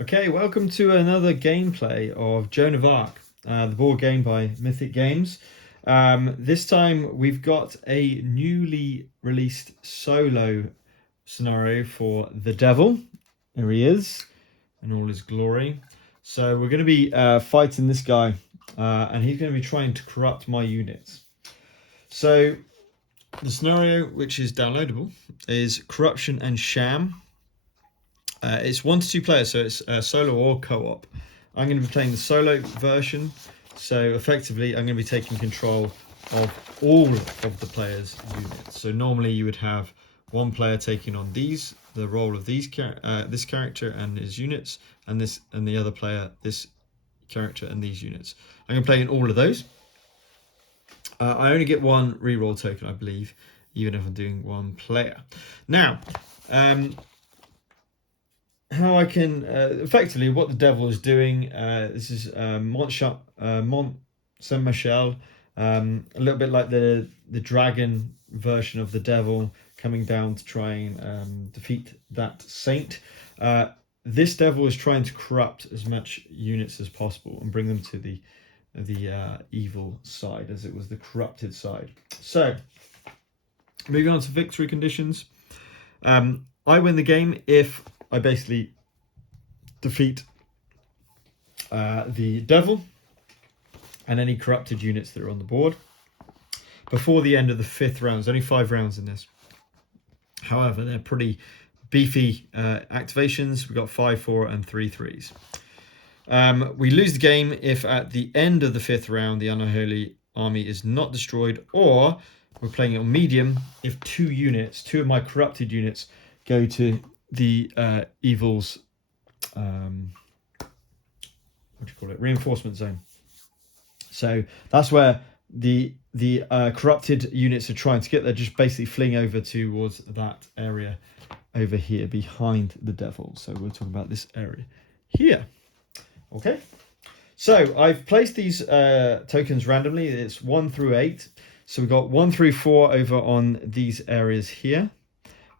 Okay, welcome to another gameplay of Joan of Arc, the board game by Mythic Games. This time we've got a newly released solo scenario for the Devil. There he is, in all his glory. So we're going to be fighting this guy, and he's going to be trying to corrupt my units. So the scenario, which is downloadable, is Corruption and Sham. It's 1 to 2 players, so it's solo or co-op. I'm going to be playing the solo version, so effectively I'm going to be taking control of all of the players' units. So normally you would have one player taking on the role of this character and his units, and the other player this character and these units. I'm going to play in all of those. I only get one reroll token, I believe, even if I'm doing one player. Now, how I can effectively what the Devil is doing. This is Mont Saint Michel, a little bit like the dragon version of the Devil coming down to try and defeat that saint. This Devil is trying to corrupt as much units as possible and bring them to the evil side, as it was the corrupted side. So moving on to victory conditions. I win the game if I basically defeat the Devil and any corrupted units that are on the board before the end of the 5th round. There's only 5 rounds in this. However, they're pretty beefy activations. We've got 5, 4, and 3 3s. We lose the game if at the end of the 5th round the Unholy Army is not destroyed, or we're playing it on medium if 2 of my corrupted units go to the evil's reinforcement zone. So that's where the corrupted units are trying to get. They're just basically fleeing over towards that area over here behind the Devil. So we're talking about this area here. Okay, so I've placed these tokens randomly. It's 1 through 8. So we've got 1 through 4 over on these areas here,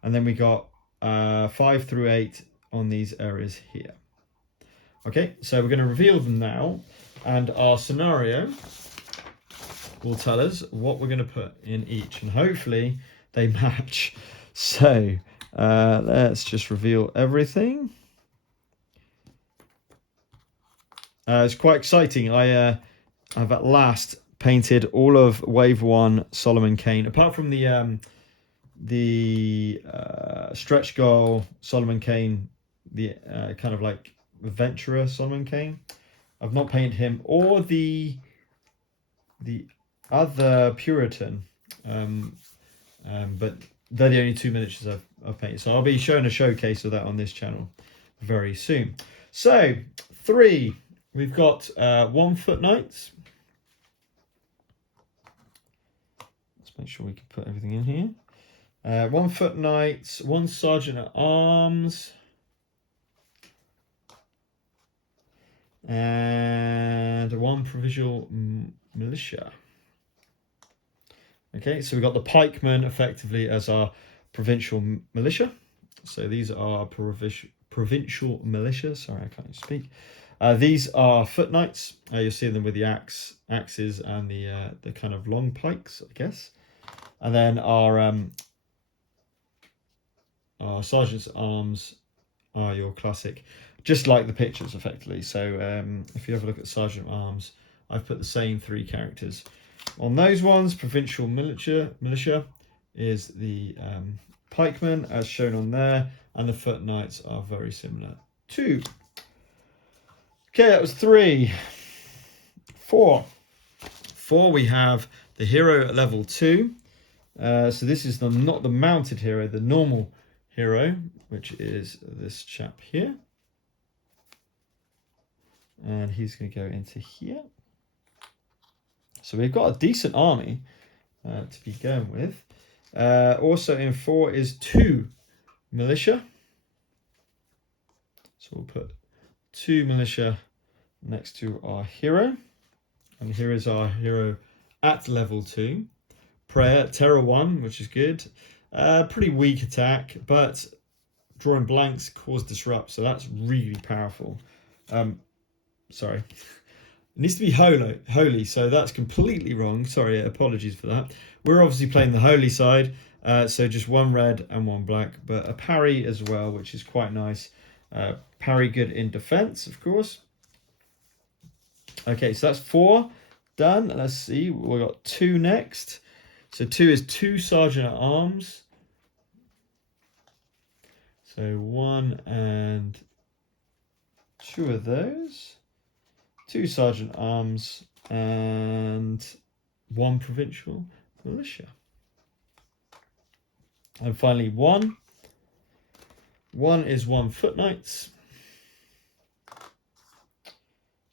and then we got 5 through 8 on these areas here. Okay, so we're going to reveal them now, and our scenario will tell us what we're going to put in each, and hopefully they match. So let's just reveal everything. It's quite exciting. I've at last painted all of Wave 1 Solomon Kane, apart from the stretch goal Solomon Kane, the kind of like adventurer Solomon Kane. I've not painted him, or the other Puritan, but they're the only 2 miniatures I've painted. So I'll be showing a showcase of that on this channel very soon. So 3, we've got 1 Foot Knights. Let's make sure we can put everything in here. 1 Foot Knights, 1 Sergeant at Arms, and 1 Provincial Militia. Okay, so we've got the Pikemen effectively as our Provincial Militia. So these are Provincial Militia. Sorry, I can't speak. These are Foot Knights. You'll see them with the axes and the kind of long pikes, I guess. And then our Sergeant's Arms are your classic, just like the pictures effectively. So if you have a look at Sergeant Arms, I've put the same 3 characters on those ones. Provincial Militia is the pikemen as shown on there, and the Foot Knights are very similar too. Okay, that was 3. 4, we have the hero at level 2. So this is not the mounted hero, the normal hero, which is this chap here. And he's going to go into here. So we've got a decent army to be going with. Also in 4 is 2 militia. So we'll put 2 militia next to our hero. And here is our hero at level 2. Terror 1, which is good. Pretty weak attack, but drawing blanks, cause disrupt. So that's really powerful. Sorry. It needs to be holy, so that's completely wrong. Sorry, apologies for that. We're obviously playing the holy side, so just one red and one black, but a parry as well, which is quite nice. Parry good in defense, of course. Okay, so that's 4 done. Let's see, we've got 2 next. So 2 is 2 sergeant at arms. So 1 and 2 of those. 2 sergeant arms and 1 provincial militia. And finally 1. 1 is 1 foot knights.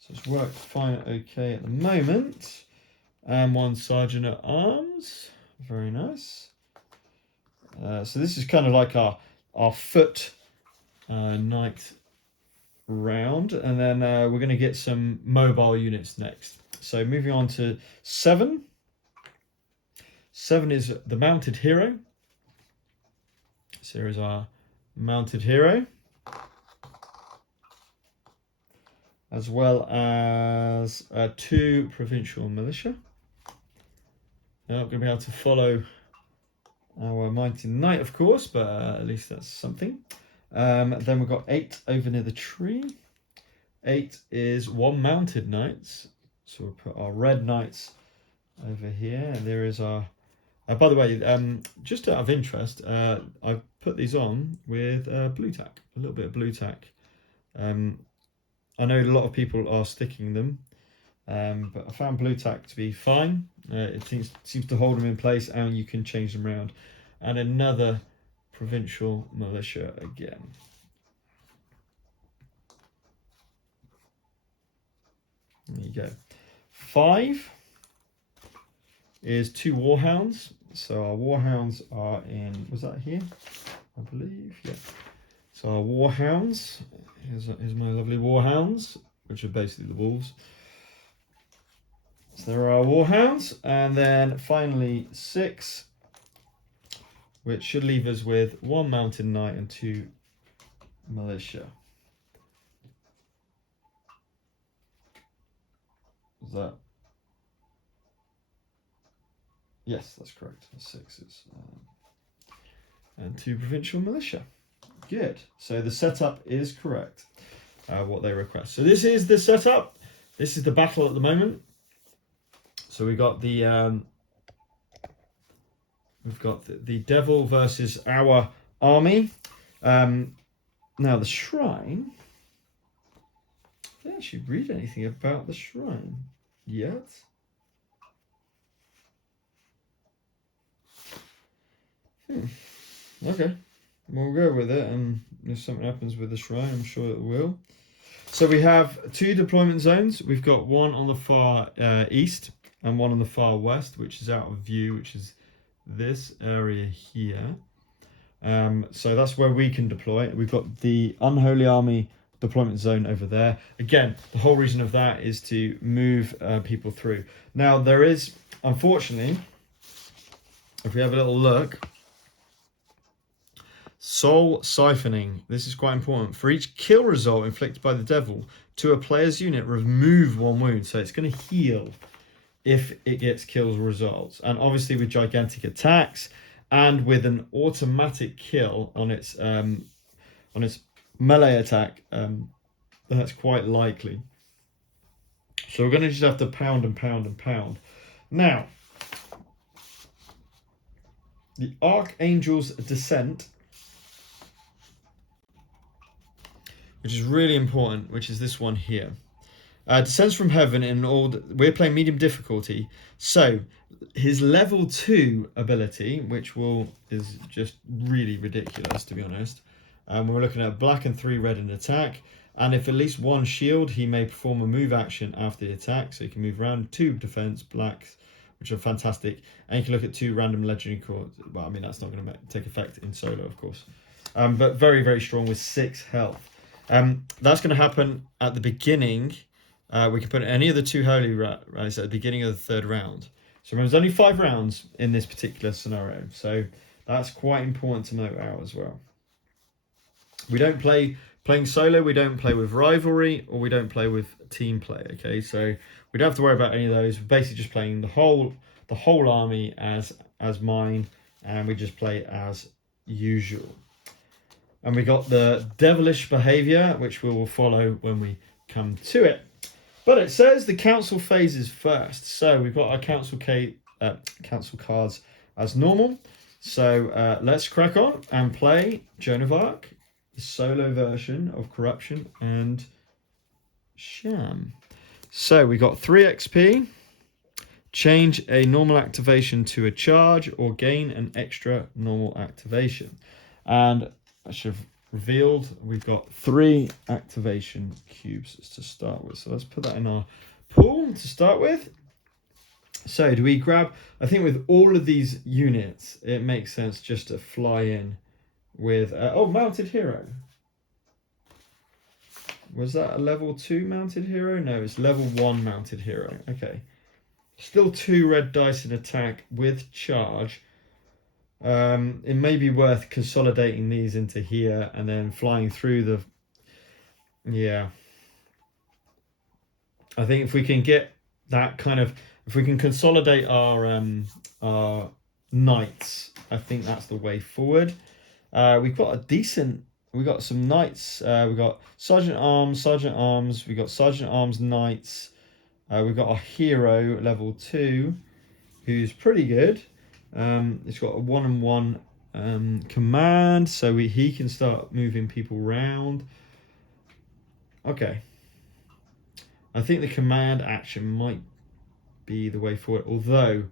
So it's worked fine, okay at the moment. And 1 sergeant at arms. Very nice. So this is kind of like our foot knight round, and then we're going to get some mobile units next. So moving on to 7. 7 is the mounted hero. So here is our mounted hero, as well as 2 provincial militia. Now I'm going to be able to follow our mighty knight, of course, but at least that's something. Then we've got 8 over near the tree. 8 is 1 mounted knights. So we'll put our red knights over here. And there is our... by the way, just out of interest, I've put these on with blue tack. A little bit of blue tack. I know a lot of people are sticking them. But I found blue tack to be fine. It seems to hold them in place, and you can change them around. And another provincial militia again. There you go. 5 is 2 warhounds. So our warhounds are in, was that here? I believe, yeah. So our warhounds, here's my lovely warhounds, which are basically the wolves. So there are our warhounds, and then finally 6, which should leave us with 1 mounted knight and 2 militia. Is that? Yes, that's correct. 6 is and 2 provincial militia. Good. So the setup is correct. What they request. So this is the setup. This is the battle at the moment. So we got the we've got the devil versus our army. Now the shrine. I didn't actually read anything about the shrine yet. Okay, we'll go with it, and if something happens with the shrine, I'm sure it will. So we have 2 deployment zones. We've got one on the far east and one on the far west, which is out of view, which is this area here. So that's where we can deploy. We've got the Unholy Army deployment zone over there. Again, the whole reason of that is to move people through. Now there is, unfortunately, if we have a little look, soul siphoning. This is quite important. For each kill result inflicted by the devil to a player's unit, remove 1 wound. So it's going to heal if it gets kills results. And obviously with gigantic attacks and with an automatic kill on its melee attack, that's quite likely. So we're going to just have to pound and pound and pound. Now, the Archangel's Descent, which is really important, which is this one here. Descends from heaven in we're playing medium difficulty. So his level 2 ability, which is just really ridiculous, to be honest. We're looking at black and 3 red in attack. And if at least 1 shield, he may perform a move action after the attack. So he can move around 2 defense, blacks, which are fantastic. And you can look at 2 random legendary cores. Well, I mean, that's not going to take effect in solo, of course. But very, very strong with 6 health. That's going to happen at the beginning. We can put any of the 2 holy rites at the beginning of the 3rd round. So remember, there's only 5 rounds in this particular scenario. So that's quite important to note out as well. We don't playing solo. We don't play with rivalry, or we don't play with team play. Okay, so we don't have to worry about any of those. We're basically just playing the whole army as mine, and we just play as usual. And we got the devilish behavior, which we will follow when we come to it. But it says the council phases first. So we've got our council cards as normal. So let's crack on and play Joan of Arc, the solo version of Corruption and Sham. So we got 3 XP. Change a normal activation to a charge or gain an extra normal activation. And I should have revealed we've got 3 activation cubes to start with. So let's put that in our pool to start with. So do we grab, I think with all of these units, it makes sense just to fly in with, mounted hero. Was that a level 2 mounted hero? No, it's level 1 mounted hero. Okay. Still 2 red dice in attack with charge. It may be worth consolidating these into here and then flying through the... Yeah. I think if we can get that kind of... If we can consolidate our knights, I think that's the way forward. We've got a decent... We've got some knights. We've got Sergeant Arms. We've got Sergeant Arms Knights. We've got a hero, level 2, who's pretty good. It's got a 1-on-1 command, so he can start moving people around. Okay. I think the command action might be the way forward, although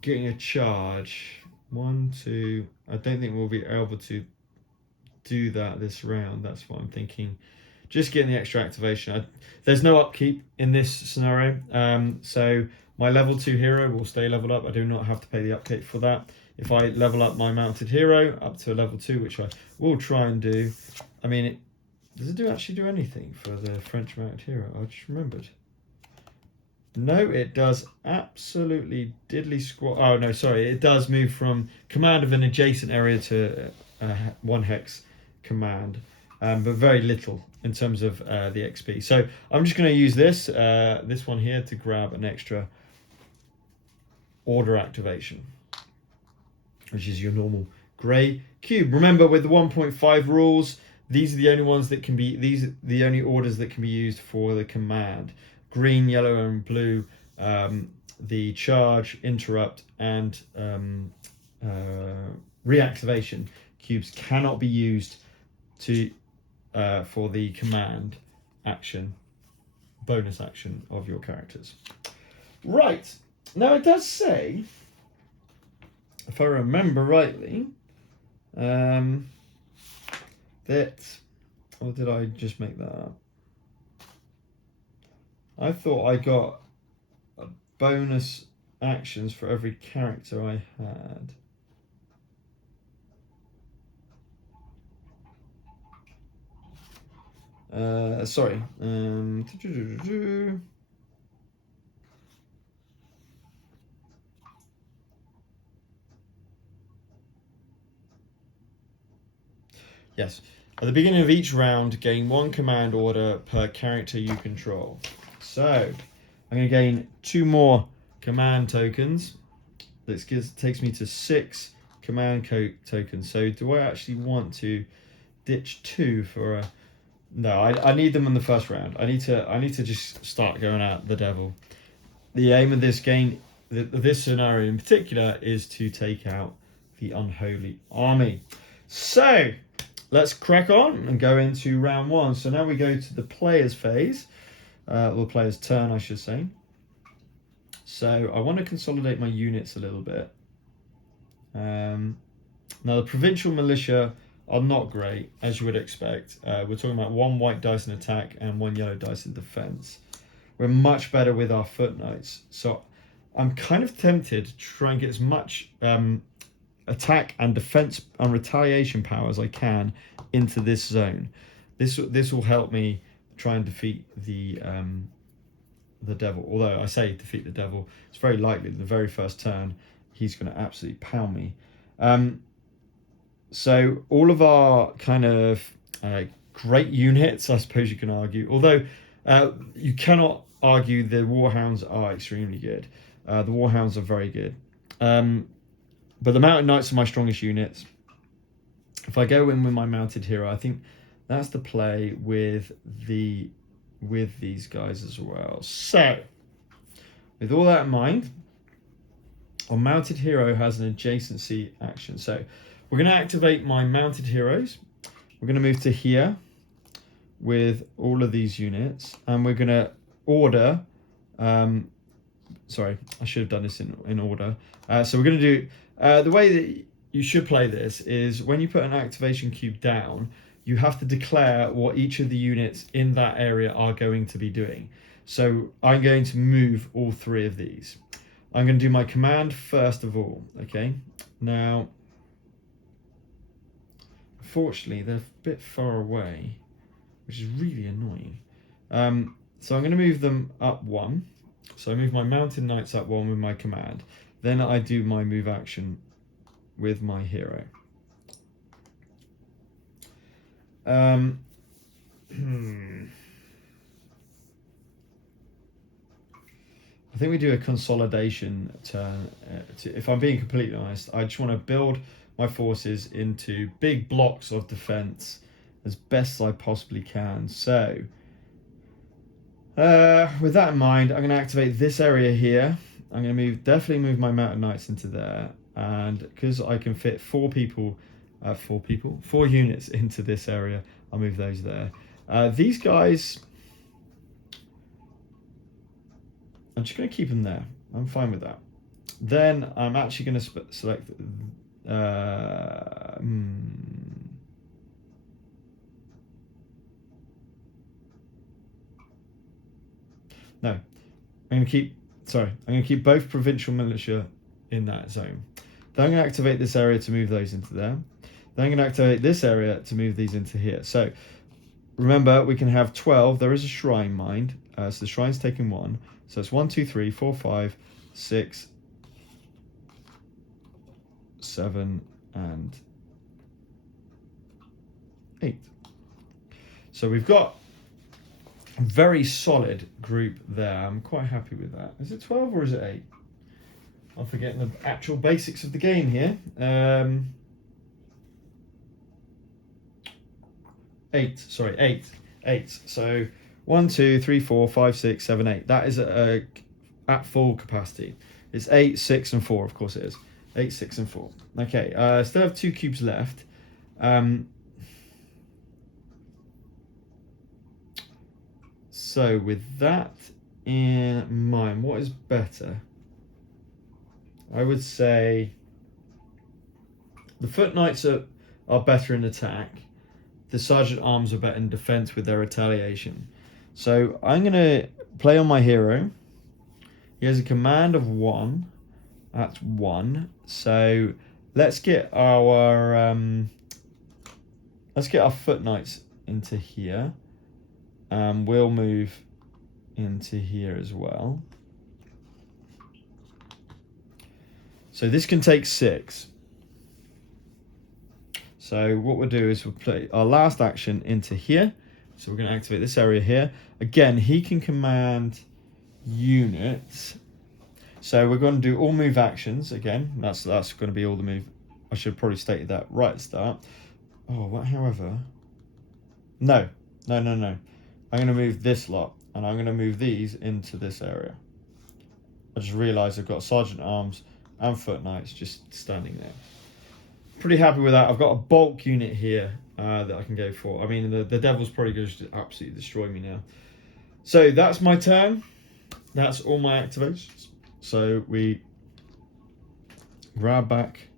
getting a charge, 1, 2, I don't think we'll be able to do that this round. That's what I'm thinking. Just getting the extra activation. There's no upkeep in this scenario, so my level 2 hero will stay leveled up. I do not have to pay the upkeep for that. If I level up my mounted hero up to a level 2, which I will try and do, I mean, does it actually do anything for the French mounted hero? I just remembered. No, it does absolutely diddly squat. Oh no, sorry, it does move from command of an adjacent area to 1 hex command. But very little in terms of the XP. So I'm just going to use this one here to grab an extra order activation, which is your normal grey cube. Remember, with the 1.5 rules, these are the only ones that can be, these are the only orders that can be used for the command. Green, yellow, and blue, the charge, interrupt, and reactivation cubes cannot be used to for the command action, bonus action of your characters. Right, now it does say, if I remember rightly, that, or did I just make that up? I thought I got bonus actions for every character I had. Sorry. Yes. At the beginning of each round, gain 1 command order per character you control. So, I'm going to gain 2 more command tokens. This takes me to 6 command tokens. So, do I actually want to ditch 2 for a... No, I need them in the first round. I need to just start going at the devil. The aim of this game, this scenario in particular, is to take out the unholy army. So let's crack on and go into round 1. So now we go to the player's phase, or player's turn, I should say. So I want to consolidate my units a little bit. Now the provincial militia are not great, as you would expect. We're talking about 1 white dice in attack and 1 yellow dice in defense. We're much better with our foot knights. So I'm kind of tempted to try and get as much attack and defense and retaliation power as I can into this zone. This will help me try and defeat the devil. Although I say defeat the devil, it's very likely the very first turn he's going to absolutely pound me. So all of our kind of great units, I suppose you can argue, although you cannot argue the Warhounds are extremely good. The Warhounds are very good. But the Mounted Knights are my strongest units. If I go in with my mounted hero, I think that's the play with these guys as well. So, with all that in mind, our mounted hero has an adjacency action. So, we're going to activate my mounted heroes. We're going to move to here with all of these units, and we're going to order. Sorry, I should have done this in order. So we're going to do the way that you should play this is when you put an activation cube down, you have to declare what each of the units in that area are going to be doing. So I'm going to move all three of these. I'm going to do my command first of all, okay? Now, unfortunately, they're a bit far away, which is really annoying. So I'm going to move them up one. So I move my mounted knights up one with my command. Then I do my move action with my hero. I think we do a consolidation turn. If I'm being completely honest, I just want to build my forces into big blocks of defense as best as I possibly can. So, with that in mind, I'm going to activate this area here. I'm going to definitely move my mounted knights into there, and because I can fit four units into this area, I'll move those there. These guys, I'm just going to keep them there. I'm fine with that. Then I'm actually going to select. No, I'm going to keep. Sorry, I'm going to keep both provincial militia in that zone. Then I'm going to activate this area to move those into there. Then I'm going to activate this area to move these into here. So remember, we can have 12. There is a shrine, mind. So the shrine's taking 1. So it's 1, 2, 3, 4, 5, 6, 7, and 8. So we've got a very solid group there. I'm quite happy with that. Is it 12 or is it 8? I'm forgetting the actual basics of the game here. 8. Sorry, 8. 8. So 1, 2, 3, 4, 5, 6, 7, 8. That is at full capacity. It's 8, 6, and 4. Of course it is. 8, 6, and 4. Okay. Still have 2 cubes left. So with that in mind, what is better? I would say the foot knights are better in attack. The sergeant arms are better in defense with their retaliation. So I'm going to play on my hero. He has a command of 1. That's 1. So let's get our foot knights into here. We'll move into here as well. So this can take 6. So what we'll do is we'll play our last action into here. So we're going to activate this area here. Again, he can command units. So we're going to do all move actions again. That's going to be all the move. I should have probably stated that right at the start. Oh, what? However, no. I'm going to move this lot, and I'm going to move these into this area. I just realised I've got sergeant arms and foot knights just standing there. Pretty happy with that. I've got a bulk unit here that I can go for. I mean, the devil's probably going to absolutely destroy me now. So that's my turn. That's all my activations. So we grab back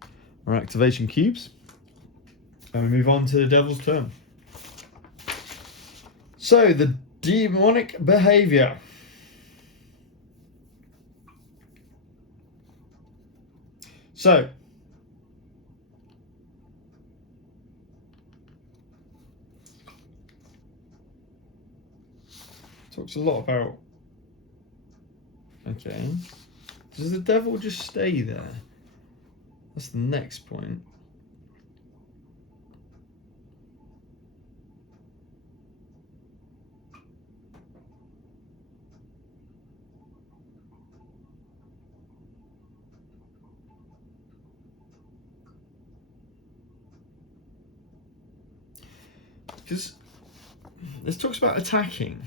our activation cubes and we move on to the devil's turn. So the demonic behavior. So talks a lot about. Okay, does the devil just stay there? That's the next point. Because this talks about attacking.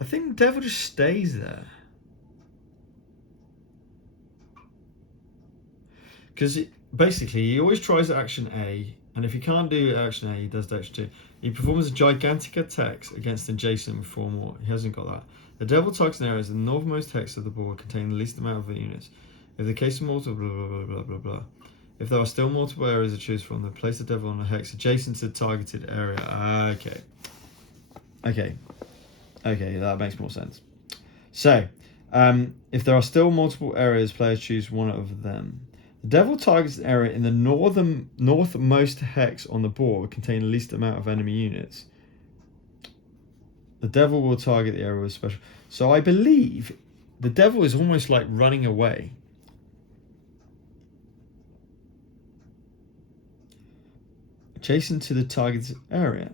I think the devil just stays there. Because basically, he always tries action A, and if he can't do action A, he does action 2. He performs a gigantic attack against adjacent with 4 more. He hasn't got that. The devil targets an area as the northernmost hex of the board containing the least amount of the units. If the case of multiple, blah, blah, blah, blah, blah, blah. If there are still multiple areas to choose from, then place the devil on a hex adjacent to the targeted area. Okay, that makes more sense. So, if there are still multiple areas, players choose one of them. The devil targets an area in the northmost hex on the board containing the least amount of enemy units. The devil will target the area with special. So I believe the devil is almost like running away. Adjacent to the target's area.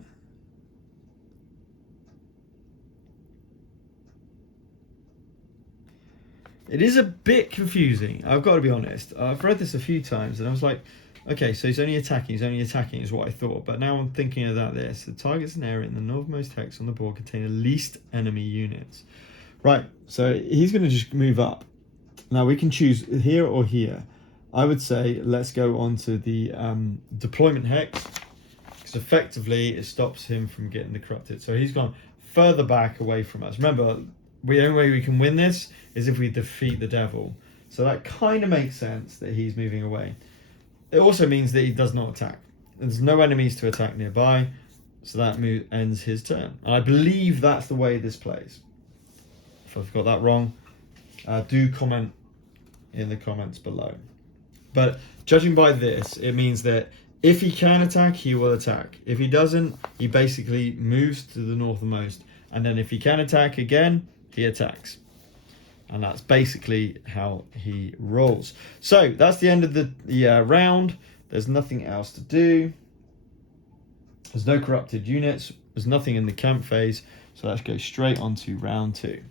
It is a bit confusing, I've got to be honest. I've read this a few times and I was like, okay, so he's only attacking is what I thought. But now I'm thinking about this. The target's an area in the northmost hex on the board containing the least enemy units. Right, so he's going to just move up. Now we can choose here or here. I would say let's go on to the deployment hex, because effectively it stops him from getting the corrupted. So he's gone further back away from us. Remember, the only way we can win this is if we defeat the devil. So that kind of makes sense that he's moving away. It also means that he does not attack. There's no enemies to attack nearby, so that move ends his turn. And I believe that's the way this plays. If I've got that wrong, do comment in the comments below. But judging by this, it means that if he can attack, he will attack. If he doesn't, he basically moves to the northernmost. And then if he can attack again, he attacks. And that's basically how he rolls. So that's the end of the round. There's nothing else to do. There's no corrupted units. There's nothing in the camp phase. So let's go straight on to round 2.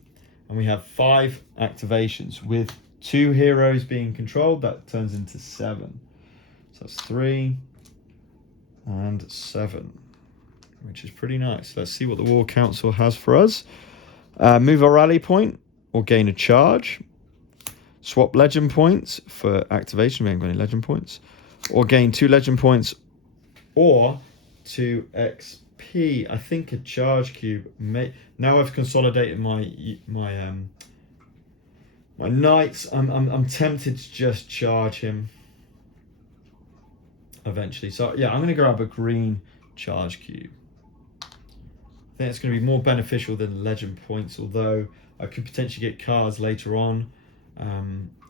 And we have 5 activations with 2 heroes being controlled. That turns into 7. So that's 3 and 7, which is pretty nice. Let's see what the War Council has for us. Move a rally point or gain a charge. Swap legend points for activation. We haven't got any legend points. Or gain 2 legend points or 2 XP. I think a charge cube may. Now I've consolidated my knights. I'm tempted to just charge him eventually. So yeah, I'm going to grab a green charge cube. I think it's going to be more beneficial than legend points, although I could potentially get cards later on.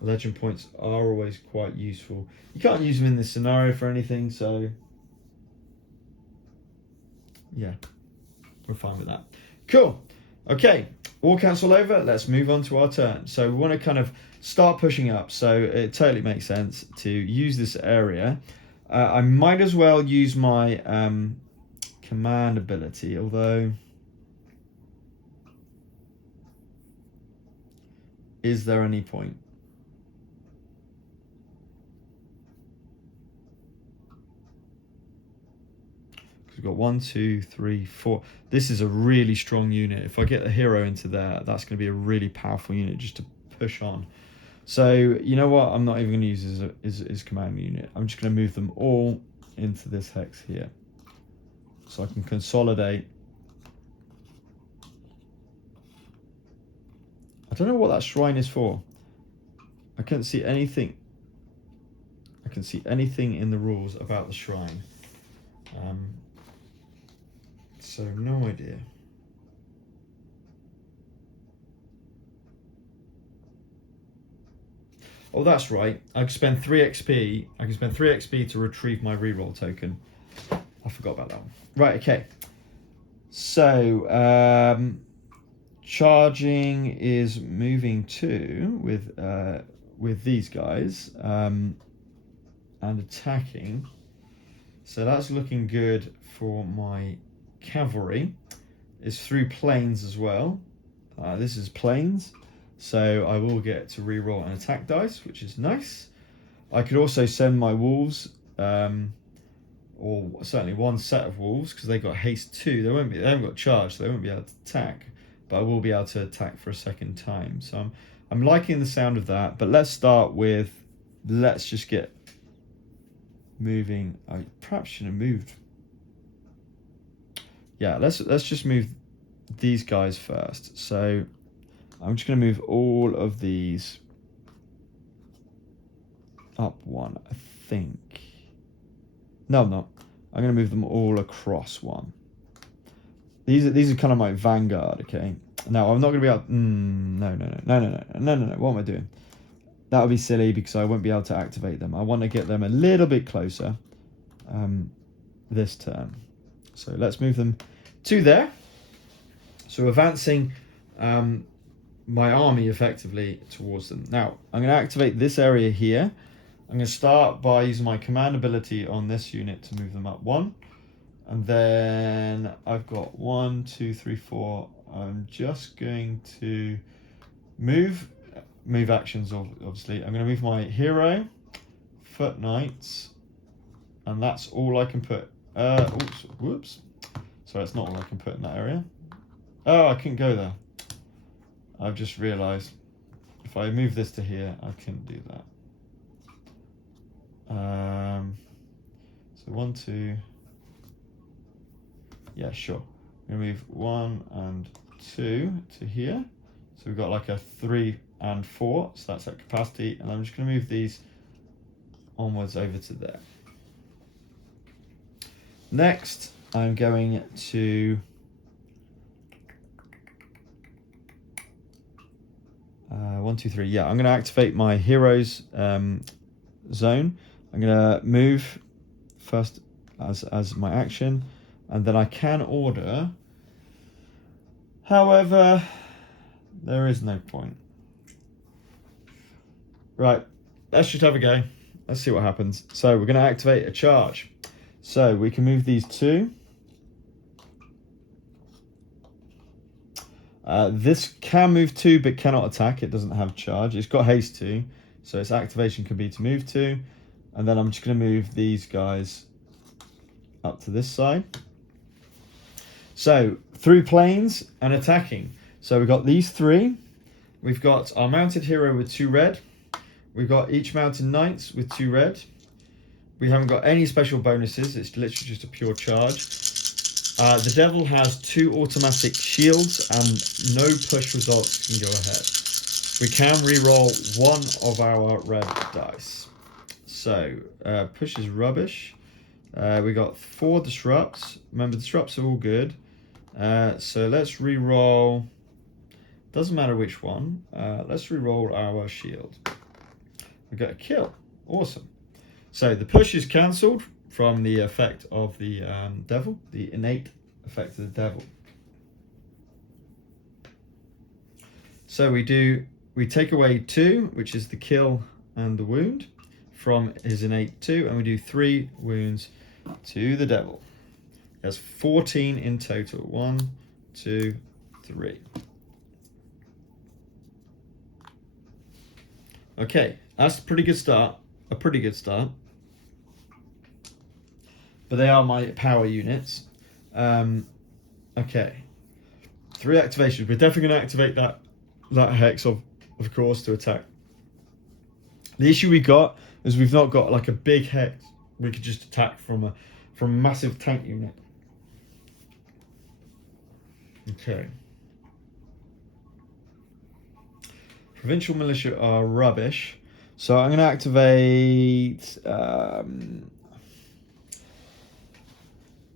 Legend points are always quite useful. You can't use them in this scenario for anything, so yeah, we're fine with that. Cool. Okay, War Council over. Let's move on to our turn. So we want to kind of start pushing up, so it totally makes sense to use this area. I might as well use my command ability, although is there any point? We've got 1, 2, 3, 4. This is a really strong unit. If I get the hero into there, that's going to be a really powerful unit just to push on. So you know what? I'm not even going to use his command unit. I'm just going to move them all into this hex here, so I can consolidate. I don't know what that shrine is for. I can't see anything. I can see anything in the rules about the shrine. So no idea. Oh, that's right. I can spend 3 XP. I can spend 3 XP to retrieve my reroll token. I forgot about that one. Right, okay. So, charging is moving to with these guys, and attacking. So that's looking good for my cavalry. is through planes as well. This is planes, so I will get to reroll an attack dice, which is nice. I could also send my wolves, or certainly one set of wolves, because they got haste 2. They haven't got charge, so they won't be able to attack. But I will be able to attack for a second time. So I'm liking the sound of that. But let's start with, let's just get moving. I perhaps should have moved. Yeah, let's just move these guys first. So I'm just going to move all of these up one, I think. No, I'm not. I'm going to move them all across one. These are kind of my vanguard, okay? Now, I'm not going to be able... No. What am I doing? That would be silly because I won't be able to activate them. I want to get them a little bit closer this turn. So let's move them to there. So advancing my army effectively towards them. Now, I'm going to activate this area here. I'm going to start by using my command ability on this unit to move them up 1. And then I've got 1, 2, 3, 4. I'm just going to move actions, obviously. I'm going to move my hero, foot knights, and that's all I can put. Whoops. So that's not all I can put in that area. Oh, I couldn't go there. I've just realised if I move this to here, I couldn't do that. So 1, 2. Yeah, sure. I'm going to move 1 and 2 to here. So we've got like a 3 and 4. So that's at capacity. And I'm just going to move these onwards over to there. Next, I'm going to... 1, 2, 3. Yeah, I'm going to activate my heroes zone. I'm going to move first as my action. And then I can order. However, there is no point. Right, let's just have a go. Let's see what happens. So we're going to activate a charge. So we can move these 2. This can move 2 but cannot attack. It doesn't have charge. It's got haste 2. So its activation can be to move 2. And then I'm just going to move these guys up to this side. So, through planes and attacking. So we've got these 3. We've got our mounted hero with 2 red. We've got each mounted knights with 2 red. We haven't got any special bonuses. It's literally just a pure charge. The devil has 2 automatic shields and no push results can go ahead. We can re-roll 1 of our red dice. So, push is rubbish. We got 4 disrupts. Remember, disrupts are all good. So let's re-roll. Doesn't matter which one. Let's re-roll our shield. We got a kill. Awesome. So the push is cancelled from the effect of the devil, the innate effect of the devil. So we take away 2, which is the kill and the wound, from his innate 2, and we do 3 wounds to the devil. There's 14 in total. 1, 2, 3. Okay, that's a pretty good start. But they are my power units. Okay. 3 activations. We're definitely going to activate that hex of course to attack. The issue we got is we've not got like a big hex we could just attack from a massive tank unit. Okay. Provincial militia are rubbish. So I'm going to activate...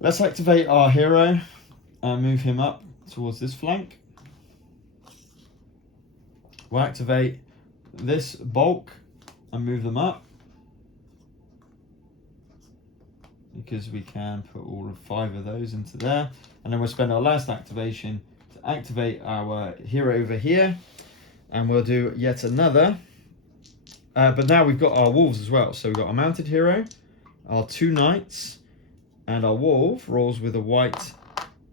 let's activate our hero and move him up towards this flank. We'll activate this bulk and move them up, because we can put all of 5 of those into there. And then we'll spend our last activation to activate our hero over here. And we'll do yet another. But now we've got our wolves as well. So we've got our mounted hero, our 2 knights, and our wolf rolls with a white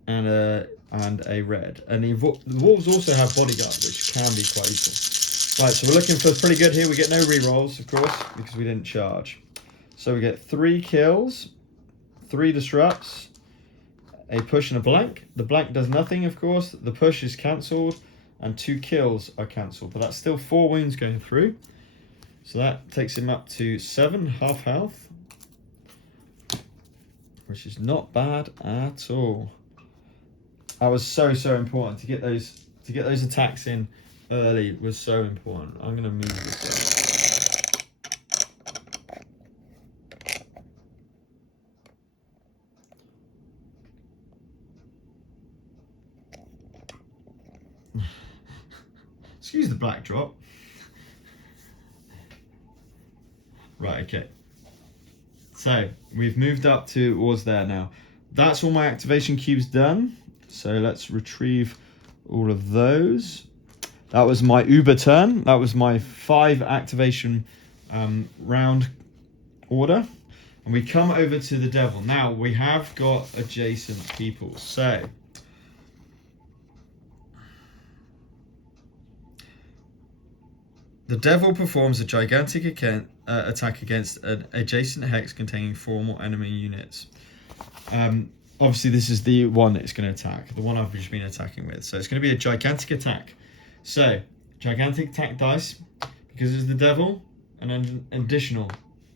and a and a red. And the wolves also have bodyguard, which can be quite useful. Right, so we're looking for pretty good here. We get no rerolls, of course, because we didn't charge. So we get 3 kills, 3 disrupts, a push and a blank. The blank does nothing, of course. The push is cancelled, and 2 kills are cancelled. But that's still 4 wounds going through. So that takes him up to 7, half health, which is not bad at all. That was so important to get those attacks in early was so important. I'm gonna move this up. Excuse the black drop. Right, okay. So we've moved up towards there now. That's all my activation cubes done. So let's retrieve all of those. That was my Uber turn. That was my 5 activation round order. And we come over to the devil. Now we have got adjacent people. So the devil performs a gigantic attack against an adjacent hex containing 4 more enemy units. Obviously, this is the one it's going to attack, the one I've just been attacking with. So it's going to be a gigantic attack. So, gigantic attack dice, because it's the devil, and an additional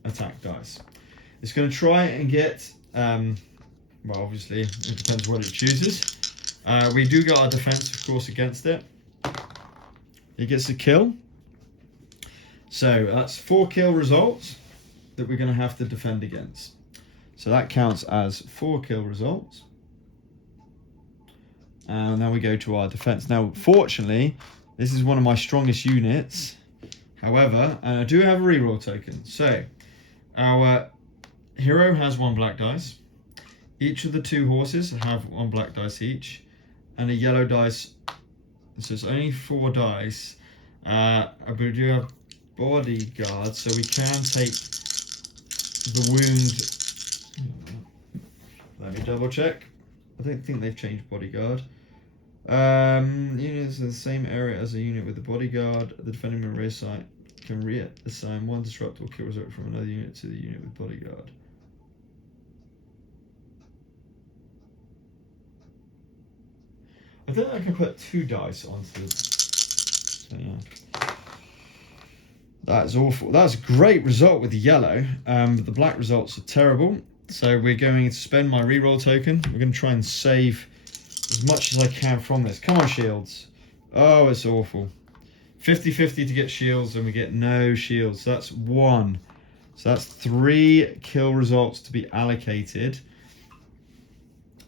attack dice. It's going to try and get, well, obviously, it depends what it chooses. We do get our defense, of course, against it. It gets a kill. So that's 4 kill results that we're going to have to defend against. So that counts as 4 kill results. And now we go to our defense. Now, fortunately, this is one of my strongest units. However, I do have a reroll token. So our hero has 1 black dice. Each of the 2 horses have 1 black dice each. And a yellow dice. So it's only 4 dice. But we do have bodyguard, so we can take the wound. Let me double check. I don't think they've changed bodyguard. Units in the same area as a unit with the bodyguard. The defending member site can reassign 1 disrupt or kill result from another unit to the unit with bodyguard. I think I can put 2 dice onto the. So yeah. That's awful. That's a great result with the yellow, but the black results are terrible. So we're going to spend my reroll token. We're going to try and save as much as I can from this. Come on, shields. Oh, it's awful. 50-50 to get shields, and we get no shields. So that's 1. So that's 3 kill results to be allocated.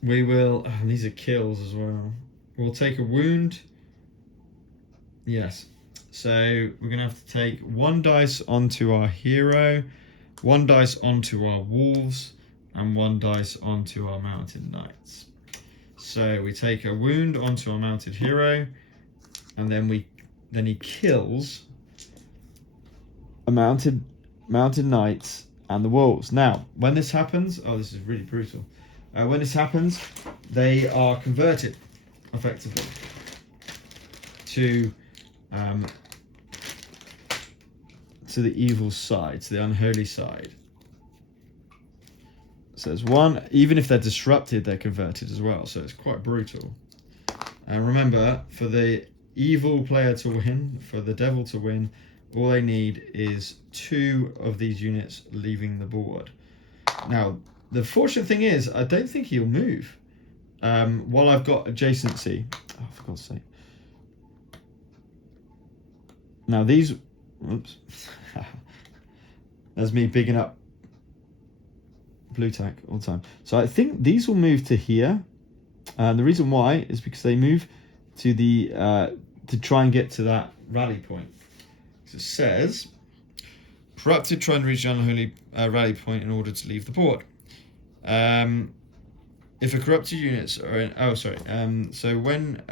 We will... Oh, these are kills as well. We'll take a wound. Yes. So we're going to have to take 1 dice onto our hero, 1 dice onto our wolves, and 1 dice onto our mounted knights. So we take a wound onto our mounted hero, and then he kills a mounted knights and the wolves. Now, when this happens, oh, this is really brutal. When this happens, they are converted effectively to the evil side, to the unholy side. So there's 1, even if they're disrupted, they're converted as well. So it's quite brutal. And remember, for the evil player to win, for the devil to win, all they need is 2 of these units leaving the board. Now, the fortunate thing is, I don't think he'll move while I've got adjacency. Oh, for God's sake. Now these, oops, that's me bigging up blue tack all the time. So I think these will move to here. The reason why is because they move to the to try and get to that rally point. So it says, corrupted trying to reach the unholy rally point in order to leave the board. If a corrupted units are in, so when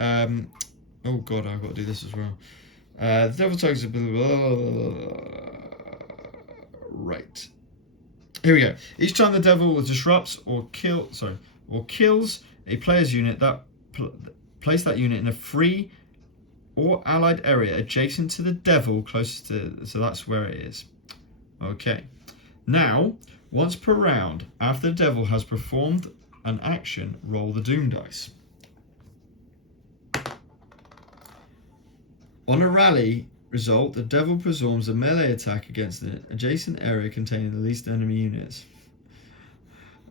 oh god, I've got to do this as well. The devil targets a right. Here we go. Each time the devil disrupts or kills a player's unit, that place that unit in a free or allied area adjacent to the devil closest to, so that's where it is. Okay. Now, once per round, after the devil has performed an action, roll the doom dice. On a rally result, the devil performs a melee attack against an adjacent area containing the least enemy units.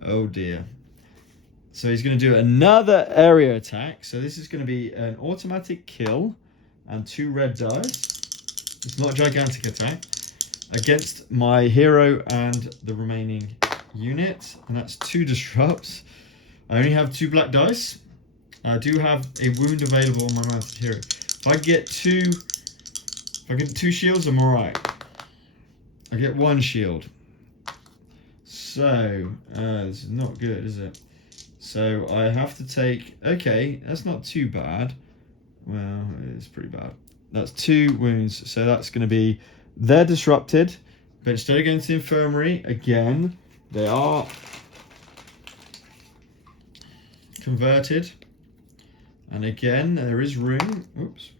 Oh dear. So he's going to do another area attack. So this is going to be an automatic kill and 2 red dice. It's not a gigantic attack. Against my hero and the remaining unit. And that's 2 disrupts. I only have 2 black dice. I do have a wound available on my mounted hero. If I get 2 shields, I'm alright. I get 1 shield. So, this is not good, is it? So I have to take, okay, that's not too bad. Well, it's pretty bad. That's 2 wounds, so that's going to be, they're disrupted, but instead of going to the infirmary, again, they are converted. And again, there is room, oops,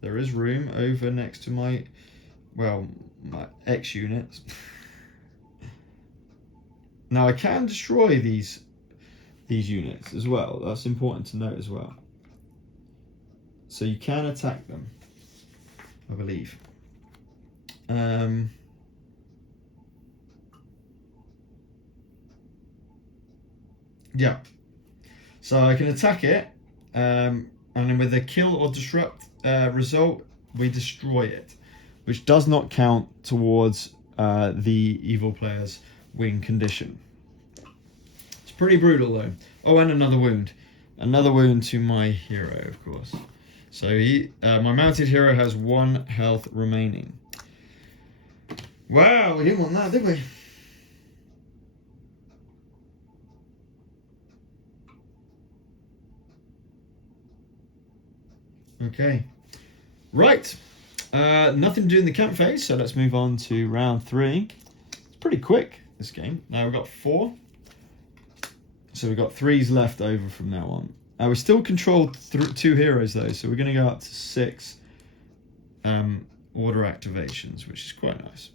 there is room over next to my, well, my X units. Now I can destroy these units as well. That's important to note as well. So you can attack them, I believe. Yeah. So I can attack it, and then with a kill or disrupt result, we destroy it, which does not count towards the evil player's win condition. It's pretty brutal though. Oh, and another wound. Another wound to my hero, of course. So my mounted hero has 1 health remaining. Wow, we didn't want that, did we? Okay. Right. Nothing to do in the camp phase, so let's move on to round 3. It's pretty quick, this game. Now we've got 4. So we've got 3s left over from now on. We still control 2 heroes though, so we're going to go up to 6 order activations, which is quite nice.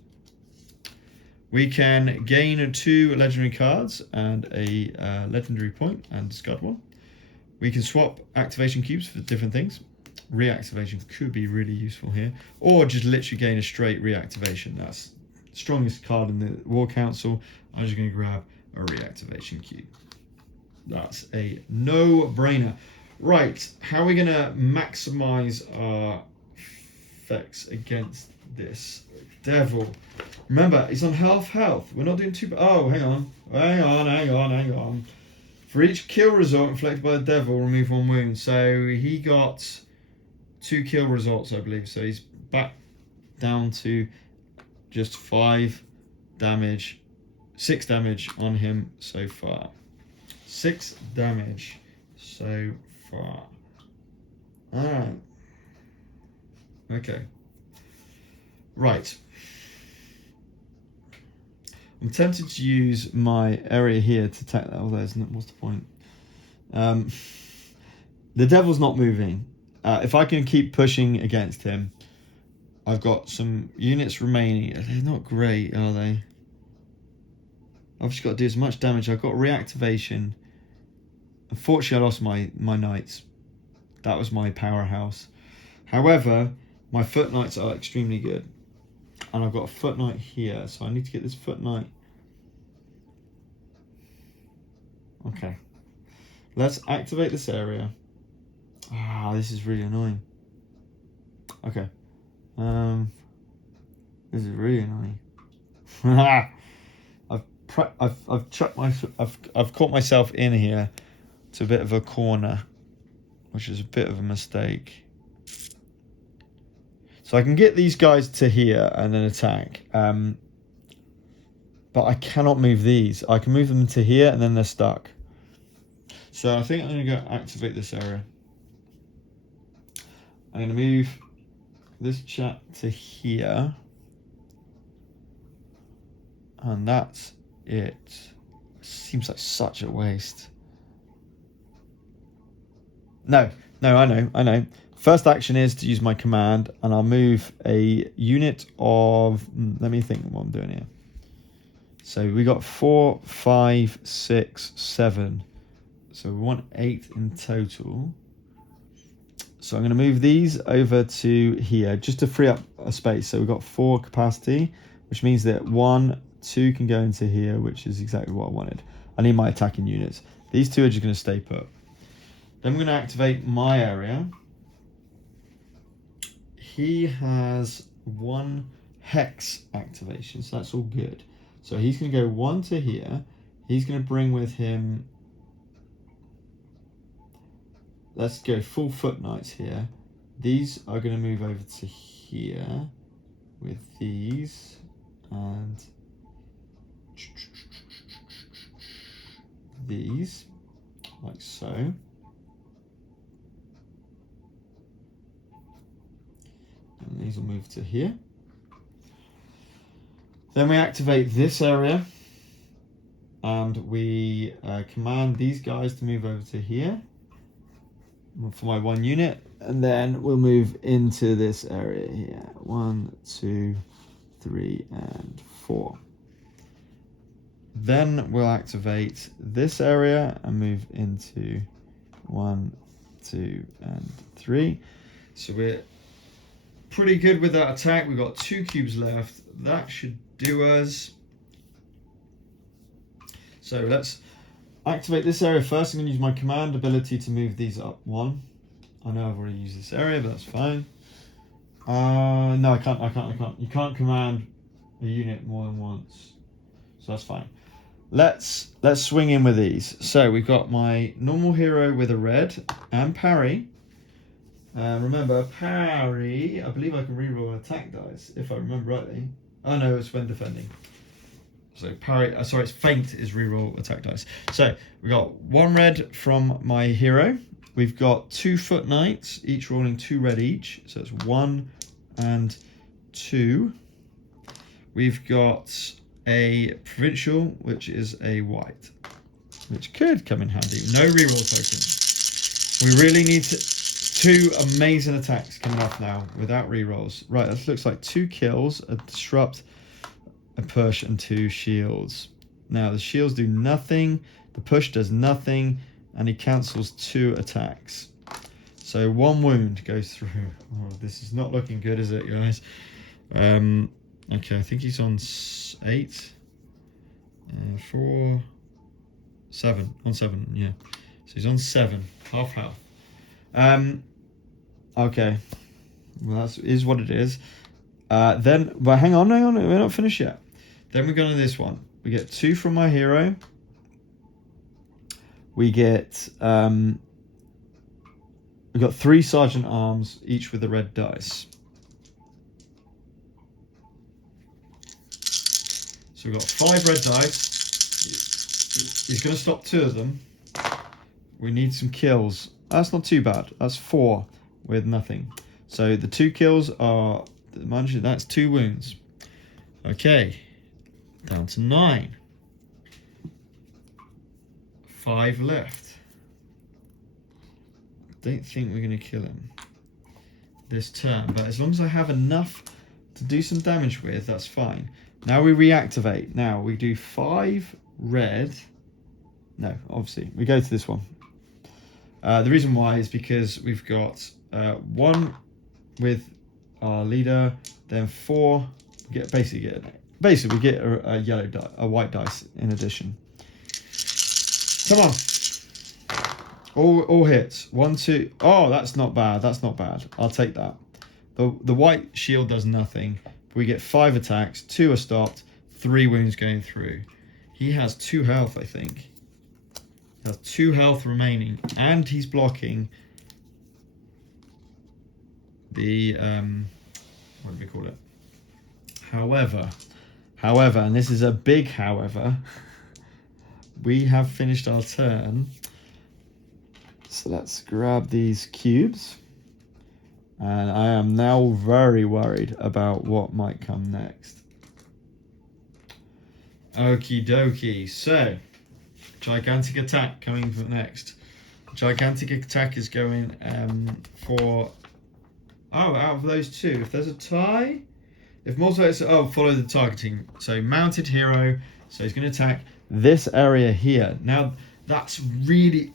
We can gain 2 legendary cards and a legendary point and discard 1. We can swap activation cubes for different things. Reactivation could be really useful here, or just literally gain a straight reactivation. That's the strongest card in the War Council. I'm just going to grab a reactivation cube. That's a no-brainer. Right, how are we going to maximize our effects against this devil? Remember, he's on half health. We're not doing too bad. Oh, hang on. For each kill result inflicted by the devil, remove 1 wound. So he got 2 kill results, I believe. So he's back down to just 5 damage, 6 damage on him so far. 6 damage so far. Alright. Okay. Right. I'm tempted to use my area here to attack that, although what's the point? The devil's not moving. If I can keep pushing against him, I've got some units remaining. They're not great, are they? I've just got to do as much damage. I've got reactivation. Unfortunately, I lost my knights. That was my powerhouse. However, my foot knights are extremely good. And I've got a foot knight here, so I need to get this foot knight. Okay. Let's activate this area. Ah, this is really annoying. Okay. This is really annoying. I've caught myself in here to a bit of a corner, which is a bit of a mistake. So I can get these guys to here and then attack. But I cannot move these. I can move them to here and then they're stuck. So I think I'm going to go activate this area. I'm going to move this chap to here. And that's it. Seems like such a waste. No, I know. First action is to use my command, and I'll move a unit of. Let me think what I'm doing here. So we got 4, 5, 6, 7. So we want 8 in total. So I'm going to move these over to here just to free up a space. So we've got 4 capacity, which means that 1, 2 can go into here, which is exactly what I wanted. I need my attacking units. These 2 are just going to stay put. Then we're going to activate my area. He has 1 hex activation, so that's all good. So he's going to go 1 to here. He's going to bring with him. Let's go full foot knights here. These are going to move over to here with these, and these, like so. And these will move to here. Then we activate this area, and we command these guys to move over to here for my 1 unit, and then we'll move into this area here. 1, 2, 3, and 4. Then we'll activate this area and move into 1, 2, and 3. So we're pretty good with that attack. We've got 2 cubes left. That should do us. So let's activate this area first. I'm going to use my command ability to move these up 1. I know I've already used this area, but that's fine. No, I can't. You can't command a unit more than once, so that's fine. Let's swing in with these. So we've got my normal hero with a red and parry. Remember, parry, I believe I can reroll attack dice, if I remember rightly. Oh no, it's when defending. So parry, sorry, it's feint is reroll attack dice. So we got 1 red from my hero. We've got 2 foot knights, each rolling 2 red each. So it's 1 and 2. We've got a provincial, which is a white, which could come in handy. No reroll token. We really need 2 amazing attacks coming off now without rerolls. Right, this looks like 2 kills, a disrupt, a push, and 2 shields. Now the shields do nothing, the push does nothing, and he cancels 2 attacks. So 1 wound goes through. Oh, this is not looking good, is it, guys? Okay, I think he's on 8, 4, 7. On 7, yeah. So he's on 7, half health. Okay, well that is what it is. But hang on, we're not finished yet. Then we go to this one. We get 2 from my hero. We get we've got 3 sergeant arms, each with a red dice. So we've got 5 red dice. He's going to stop 2 of them. We need some kills. That's not too bad. That's 4 with nothing. So the 2 kills are, that's 2 wounds. Okay, down to 9. 5 left. Don't think we're going to kill him this turn, but as long as I have enough to do some damage with, that's fine. Now we reactivate. Now we do 5 red. No, obviously we go to this one. The reason why is because we've got 1 with our leader, then 4. We get a yellow die, a white dice in addition. Come on. All hits. 1, 2. Oh, that's not bad. That's not bad. I'll take that. The white shield does nothing. We get 5 attacks. 2 are stopped. 3 wounds going through. He has 2 health, I think. He has 2 health remaining, and he's blocking the what do we call it? However, and this is a big however, we have finished our turn. So let's grab these cubes. And I am now very worried about what might come next. Okie dokie. So, gigantic attack coming for next. gigantic attack is going for... Oh, out of those two, if there's a tie... If multiple... follow the targeting. So mounted hero. So he's going to attack this area here. Now, that's really...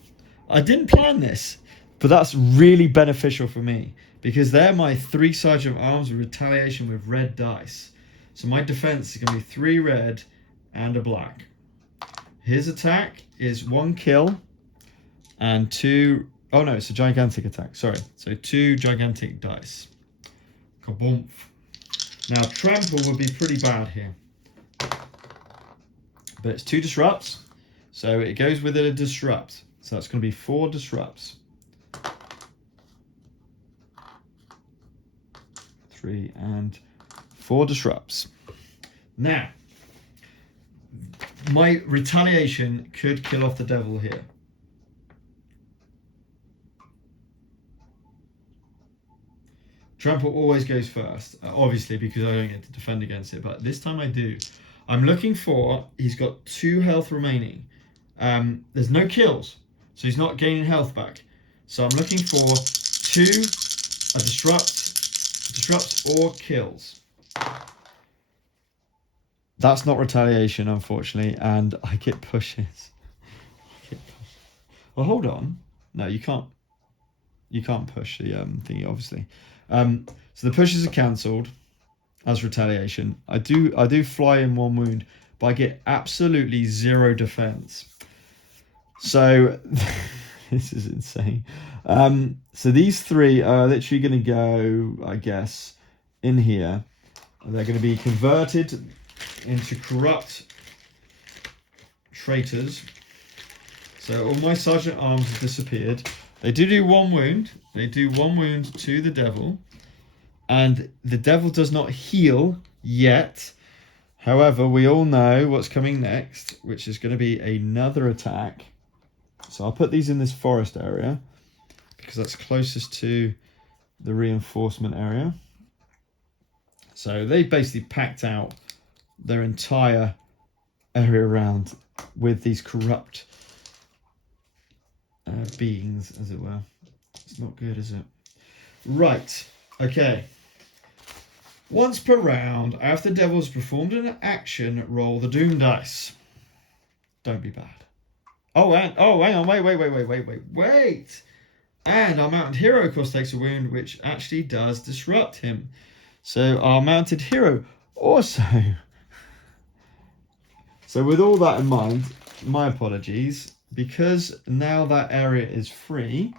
I didn't plan this, but that's really beneficial for me. Because they're my 3 sergeant arms with retaliation with red dice. So my defense is going to be 3 red and a black. His attack is 1 kill and 2... Oh no, it's a gigantic attack. Sorry. So 2 gigantic dice. Kaboom. Now trample would be pretty bad here. But it's 2 disrupts. So it goes with a disrupt. So that's going to be 4 disrupts. 3 and 4 disrupts. Now, my retaliation could kill off the devil here. Trample always goes first, obviously, because I don't get to defend against it, but this time I do. I'm looking for, he's got 2 health remaining. There's no kills, so he's not gaining health back. So I'm looking for 2 disrupts or kills. That's not retaliation, unfortunately, and I get pushes. Well, hold on. No, you can't. You can't push the thingy, obviously. So the pushes are cancelled as retaliation. I do fly in 1 wound, but I get absolutely 0 defense. So this is insane. So these 3 are literally going to go, I guess, in here. They're going to be converted into corrupt traitors. So all my sergeant arms have disappeared. They do 1 wound. They do 1 wound to the devil. And the devil does not heal yet. However, we all know what's coming next, which is going to be another attack. So I'll put these in this forest area because that's closest to the reinforcement area. So they basically packed out their entire area around with these corrupt beings, as it were. It's not good, is it? Right. Okay. Once per round, after the devil's performed an action, roll the doom dice. Don't be bad. Hang on. Wait. And our mounted hero, of course, takes a wound, which actually does disrupt him. So our mounted hero also... So with all that in mind, my apologies, because now that area is free,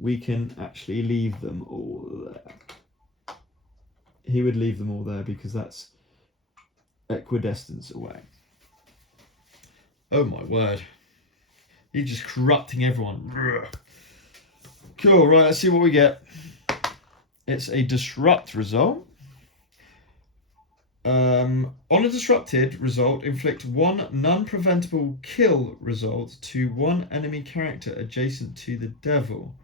we can actually leave them all there. He would leave them all there because that's equidistance away. Oh my word. He's just corrupting everyone. Cool, right, let's see what we get. It's a disrupt result. On a disrupted result, inflict 1 non-preventable kill result to 1 enemy character adjacent to the devil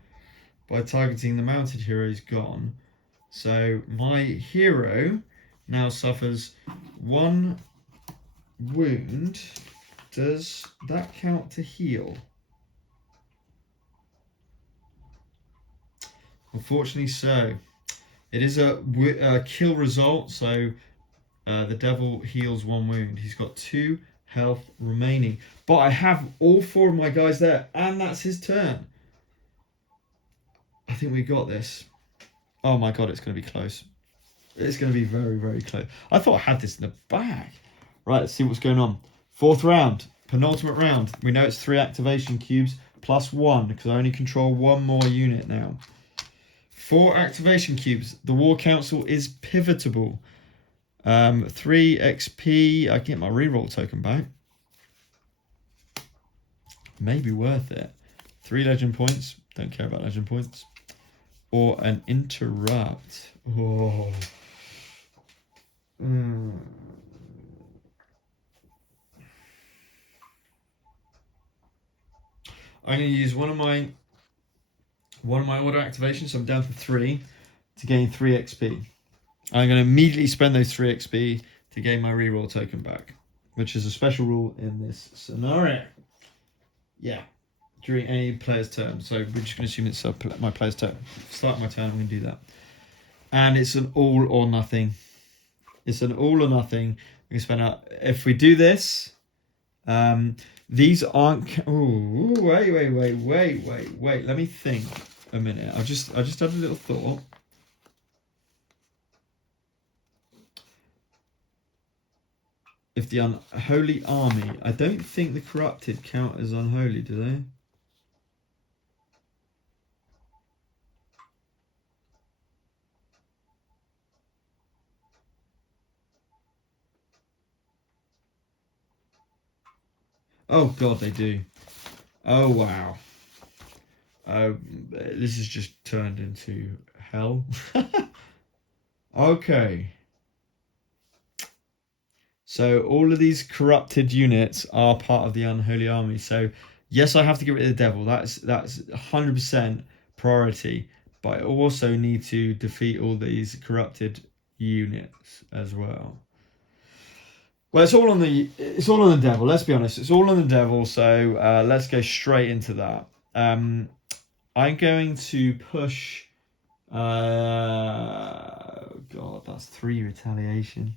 by targeting the mounted hero is gone. So my hero now suffers 1 wound. Does that count to heal? Unfortunately so. It is a kill result, so the devil heals 1 wound. He's got 2 health remaining. But I have all 4 of my guys there, and that's his turn. I think we got this. Oh my god, it's going to be close. It's going to be very, very close. I thought I had this in the bag. Right, let's see what's going on. 4th round, penultimate round. We know it's 3 activation cubes plus 1, because I only control 1 more unit now. 4 activation cubes. The War Council is pivotable. 3 XP. I can get my reroll token back. Maybe worth it. 3 legend points. Don't care about legend points. Or an interrupt. Oh. I'm going to use one of my order activations, so I'm down to 3 to gain 3 XP. I'm going to immediately spend those 3 XP to gain my reroll token back, which is a special rule in this scenario. Yeah. during any player's turn. So we're just going to assume it's my player's turn. Start my turn, I'm going to do that. And it's an all or nothing. It's an all or nothing. We can spend out. If we do this, these aren't. Oh, wait. Let me think a minute. I just had a little thought. If the unholy army, I don't think the corrupted count as unholy, do they? Oh God, they do. Oh wow. This has just turned into hell. Okay. So all of these corrupted units are part of the unholy army. So yes, I have to get rid of the devil. That's 100% priority. But I also need to defeat all these corrupted units as well. Well, it's all on the devil. Let's be honest. It's all on the devil. So let's go straight into that. I'm going to push. God, that's 3 retaliation.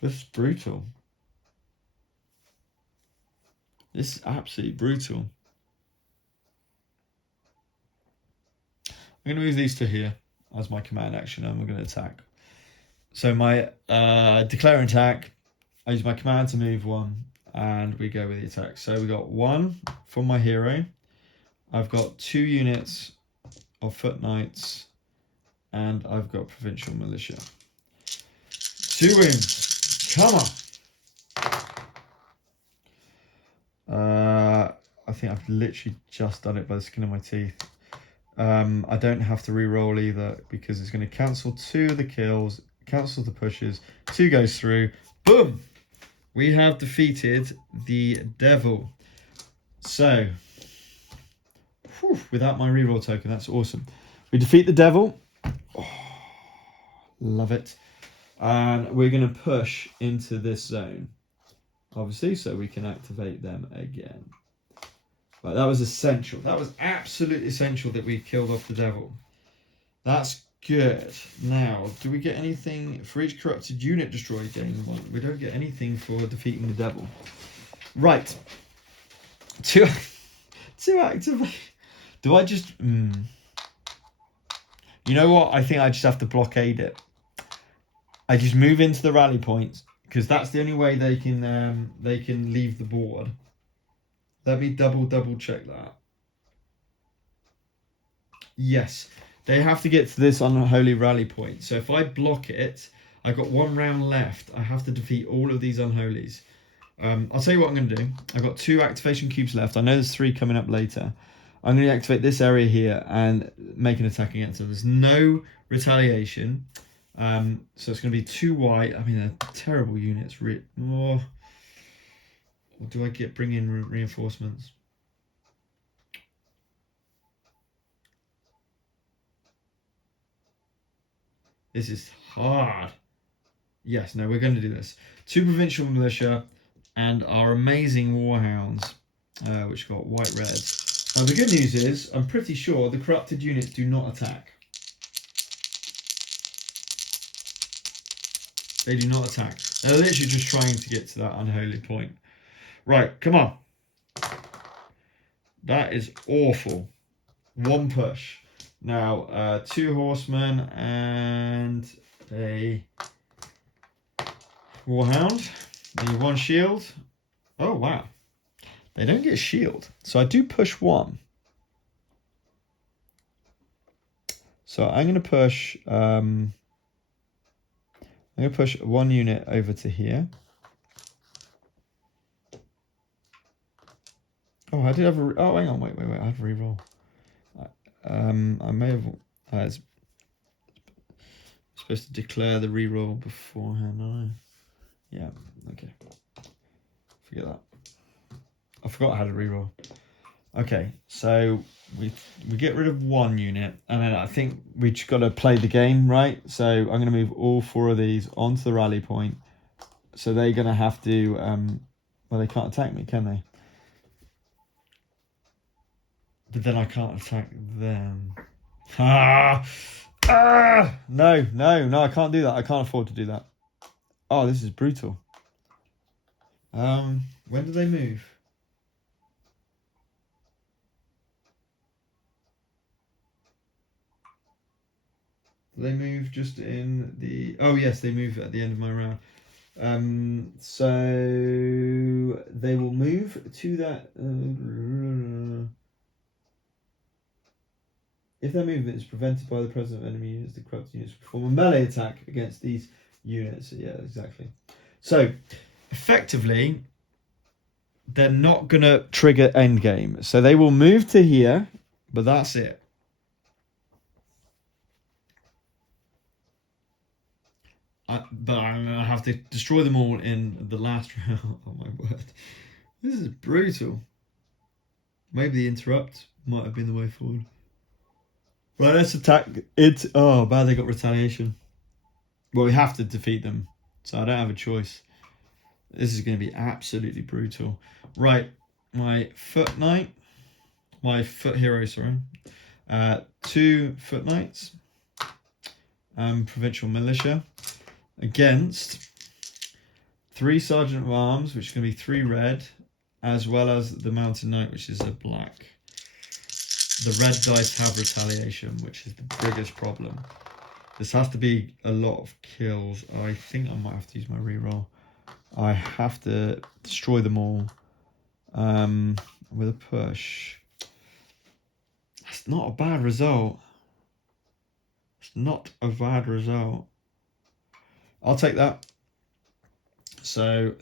This is brutal. This is absolutely brutal. I'm going to move these to here as my command action, and we're going to attack. So my declare an attack. I use my command to move 1, and we go with the attack. So we got 1 from my hero. I've got 2 units of foot knights, and I've got provincial militia. 2 wounds. Come on. I think I've literally just done it by the skin of my teeth. I don't have to re-roll either because it's going to cancel 2 of the kills, cancel the pushes, 2 goes through. Boom! We have defeated the devil. So, without my re-roll token, that's awesome. We defeat the devil. Oh, love it. And we're going to push into this zone, obviously, so we can activate them again. But that was essential. That was absolutely essential that we killed off the devil. That's good. Now, do we get anything for each corrupted unit destroyed? Gain 1. We don't get anything for defeating the devil. Right. To activate. Do I just? You know what? I think I just have to blockade it. I just move into the rally points because that's the only way they can leave the board. Let me double check that. Yes, they have to get to this unholy rally point. So if I block it, I've got 1 round left. I have to defeat all of these unholies. I'll tell you what I'm going to do. I've got 2 activation cubes left. I know there's 3 coming up later. I'm going to activate this area here and make an attack against them. There's no retaliation. So it's going to be 2 white. I mean, they're terrible units. Or do I bring in reinforcements? This is hard. Yes, no, we're going to do this. 2 provincial militia and our amazing warhounds, which got white reds. Now, the good news is, I'm pretty sure the corrupted units do not attack. They do not attack. They're literally just trying to get to that unholy point. Right, come on. That is awful. 1 push. Now, 2 horsemen and a warhound. Need 1 shield. Oh, wow. They don't get shield. So I do push 1. So I'm going to push... I'm going to push 1 unit over to here. Oh, I did have a... Oh, hang on. Wait. I have a reroll. I may have... it's supposed to declare the reroll beforehand, aren't I? Yeah, okay. Forget that. I forgot I had a reroll. Okay, so we get rid of 1 unit, and then I think we just got to play the game, right? So I'm going to move all 4 of these onto the rally point. So they're going to have to Well, they can't attack me, can they? But then I can't attack them. No, I can't do that. I can't afford to do that. Oh, this is brutal. When do they move? Do they move just in the... Oh, yes, they move at the end of my round. So they will move to that... if their movement is prevented by the presence of enemy units, the corrupted units perform a melee attack against these units. Yeah, exactly. So, effectively, they're not going to trigger endgame. So they will move to here, but that's it. But I'm going to have to destroy them all in the last round. Oh my word. This is brutal. Maybe the interrupt might have been the way forward. Right, let's attack it. Oh, bad, they got retaliation. Well, we have to defeat them, so I don't have a choice. This is going to be absolutely brutal. Right, my foot knight, my foot hero, sorry. 2 foot knights, provincial militia, against 3 sergeant of arms, which is going to be 3 red, as well as the mountain knight, which is a black. The red dice have retaliation, which is the biggest problem. This has to be a lot of kills. I think I might have to use my reroll. I have to destroy them all with a push. That's not a bad result. It's not a bad result. I'll take that. So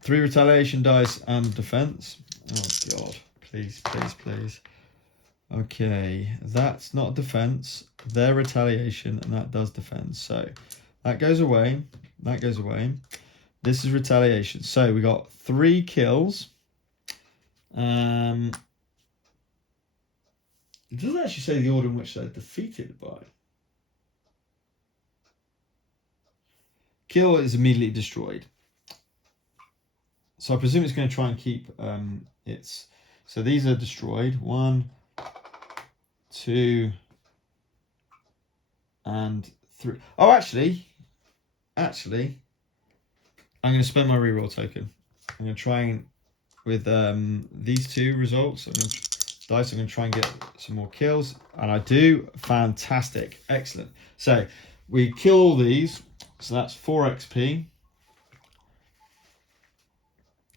3 retaliation dice and defense. Oh God, please, please, please. Okay, that's not defense. They're retaliation, and that does defense. So that goes away. That goes away. This is retaliation. So we got 3 kills. It doesn't actually say the order in which they're defeated by. Kill is immediately destroyed. So I presume it's going to try and keep its... So these are destroyed. 1, 2, and 3. Oh, actually, I'm going to spend my reroll token. I'm going to try and, with these 2 results, I'm going to try and get some more kills. And I do. Fantastic. Excellent. So we kill all these. So that's 4 XP.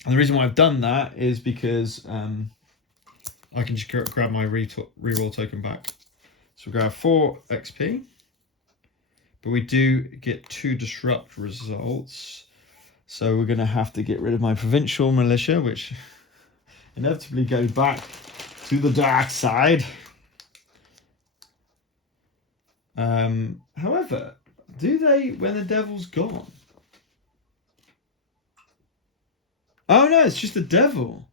And the reason why I've done that is because I can just grab my reroll token back. So we grab 4 XP. But we do get 2 disrupt results. So we're going to have to get rid of my provincial militia, which inevitably goes back to the dark side. However, do they when the devil's gone? Oh no, it's just the devil.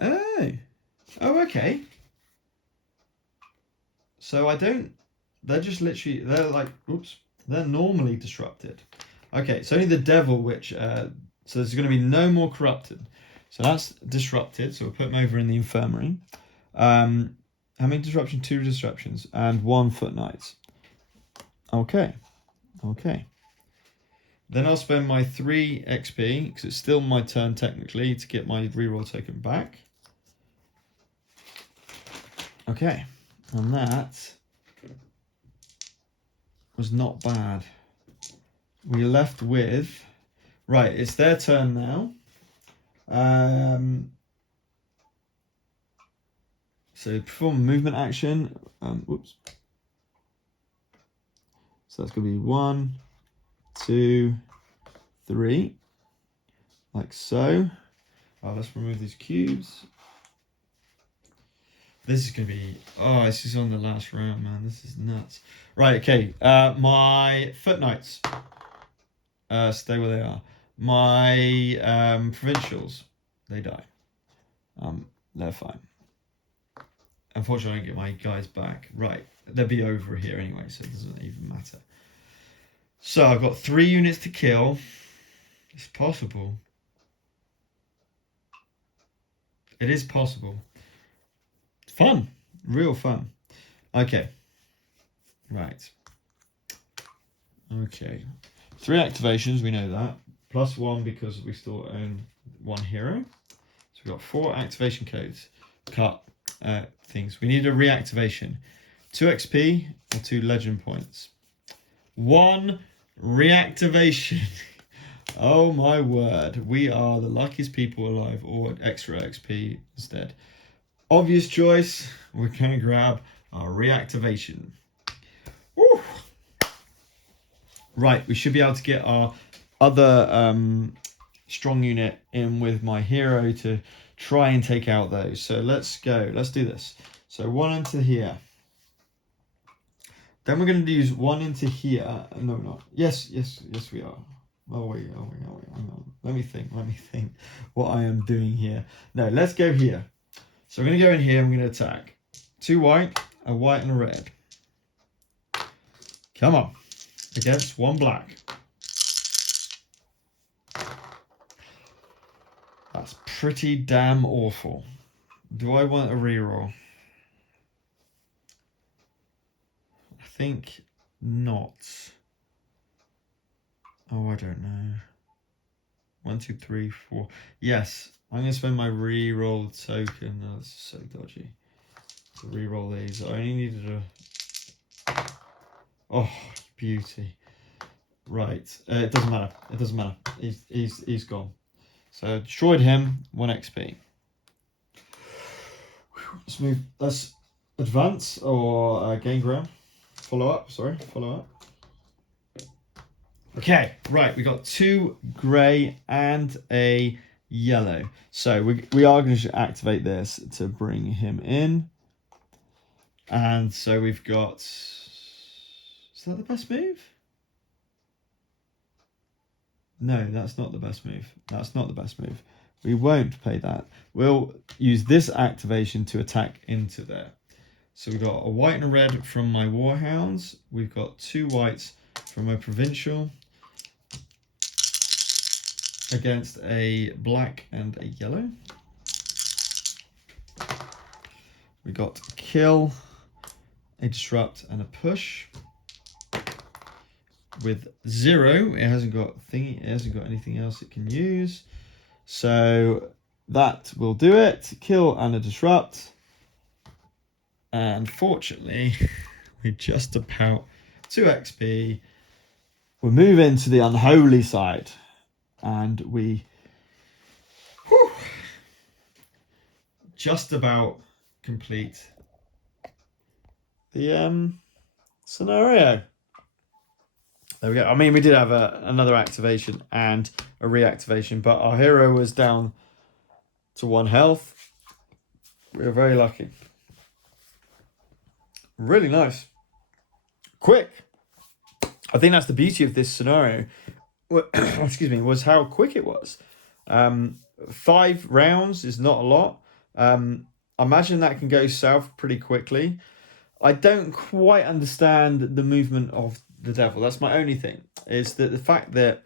Oh, okay. So I don't. They're just literally. They're like. Oops. They're normally disrupted. Okay, it's only the devil which. So there's going to be no more corrupted. So that's disrupted. So we'll put them over in the infirmary. How many disruptions? 2 disruptions and 1 foot knights. Okay. Then I'll spend my 3 XP, because it's still my turn technically, to get my reroll token back. Okay, and that was not bad. We're left with... Right, it's their turn now. So perform a movement action. Whoops. So that's going to be 1, 2, 3, like so. Let's remove these cubes. This is going to be... Oh, this is on the last round, man. This is nuts. Right, okay. My foot knights. Stay where they are. My provincials. They die. They're fine. Unfortunately, I don't get my guys back. Right. They'll be over here anyway, so it doesn't even matter. So I've got 3 units to kill. It's possible. It is possible. Fun. Real fun. Okay. Right. Okay. 3 activations, we know that. Plus 1 because we still own 1 hero. So we've got 4 activation codes. Cut things. We need a reactivation. 2 XP or 2 legend points. 1 reactivation. Oh my word. We are the luckiest people alive, or extra XP instead. Obvious choice. We're going to grab our reactivation. Woo. Right, we should be able to get our other strong unit in with my hero to try and take out those. So let's go. Let's do this. So 1 into here. Then we're going to use 1 into here. No, we're not. Yes, we are. Oh, wait. Hang on. Let me think what I am doing here. No, let's go here. So we're going to go in here and we're going to attack. 2 white, a white and a red. Come on. Against 1 black. That's pretty damn awful. Do I want a reroll? I think not. Oh, I don't know. 1, 2, 3, 4. Yes, I'm going to spend my reroll token. Oh, that's so dodgy. To reroll these. I only needed a... Oh, beauty. Right. It doesn't matter. It doesn't matter. He's gone. So destroyed him. 1 XP. Let's move. Let's advance or gain ground. Follow up. Sorry. Follow up. Okay. Right. We got 2 grey and a yellow. So we are going to activate this to bring him in. And so we've got... Is that the best move? No, that's not the best move. That's not the best move. We won't pay that. We'll use this activation to attack into there. So we've got a white and a red from my Warhounds. We've got 2 whites from my Provincial against a black and a yellow. We got a kill, a disrupt, and a push. With 0, it hasn't got thingy. It hasn't got anything else it can use. So that will do it. Kill and a disrupt. And fortunately, we just about 2 XP. We move into the unholy side, and we just about complete the scenario. There we go. I mean, we did have another activation and a reactivation, but our hero was down to 1 health. We were very lucky. Really nice. Quick. I think that's the beauty of this scenario. Excuse me, was how quick it was. 5 rounds is not a lot. I imagine that can go south pretty quickly. I don't quite understand the movement of the devil. That's my only thing, is that the fact that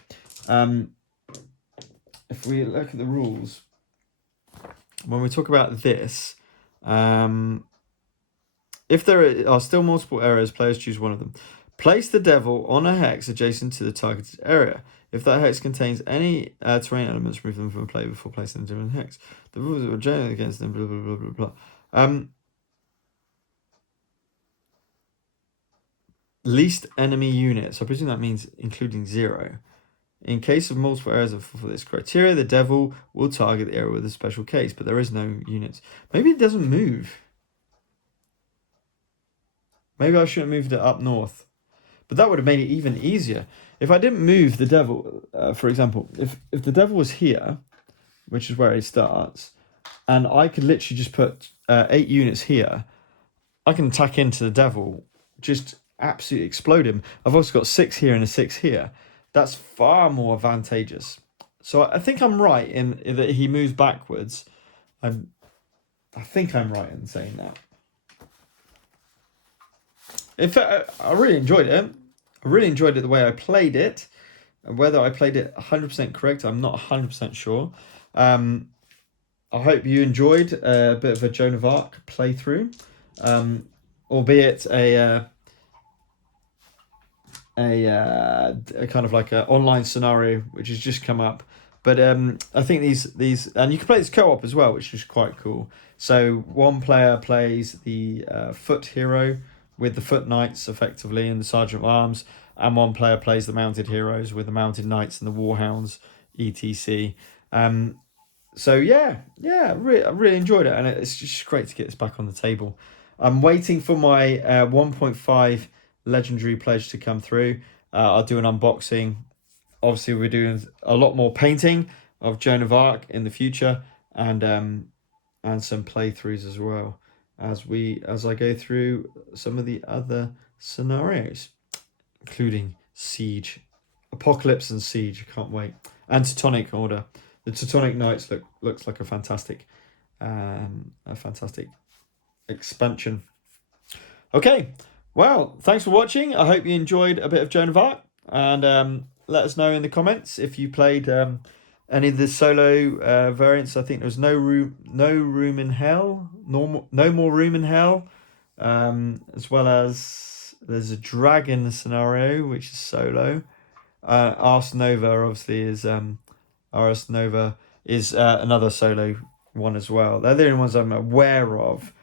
if we look at the rules, when we talk about this, if there are still multiple areas, players choose one of them. Place the devil on a hex adjacent to the targeted area. If that hex contains any terrain elements, remove them from play before placing them in a hex. The rules are generally against them, blah, blah, blah, blah, blah. Least enemy units. I presume that means including 0. In case of multiple areas for this criteria, the devil will target the area with a special case, but there is no units. Maybe it doesn't move. Maybe I shouldn't have moved it up north. But that would have made it even easier. If I didn't move the devil, for example, if the devil was here, which is where he starts, and I could literally just put 8 units here, I can attack into the devil, just absolutely explode him. I've also got 6 here and a 6 here. That's far more advantageous. So I think I'm right in that he moves backwards. I think I'm right in saying that. In fact, I really enjoyed it. I really enjoyed it the way I played it. whether I played it 100% correct, I'm not 100% sure. I hope you enjoyed a bit of a Joan of Arc playthrough, albeit a kind of like an online scenario which has just come up. But I think these and you can play this co-op as well, which is quite cool. So one player plays the foot hero with the foot knights effectively and the sergeant of arms, and one player plays the mounted heroes with the mounted knights and the warhounds, etc. So I really enjoyed it, and it's just great to get this back on the table. I'm waiting for my 1.5 legendary pledge to come through. I'll do an unboxing. Obviously, we're doing a lot more painting of Joan of Arc in the future, and some playthroughs as well as I go through some of the other scenarios, including Siege, Apocalypse, and Siege. I can't wait. And Teutonic Order. The Teutonic Knights looks like a fantastic expansion. Okay, well, thanks for watching. I hope you enjoyed a bit of Joan of Arc, and let us know in the comments if you played any of the solo variants. I think there was no room in hell, no more room in hell, as well as there's a dragon scenario which is solo. Ars Nova obviously is Ars Nova is another solo one as well. They're the only ones I'm aware of.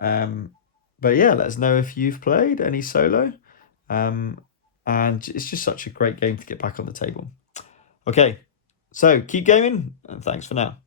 But yeah, let us know if you've played any solo. And it's just such a great game to get back on the table. Okay, so keep gaming, and thanks for now.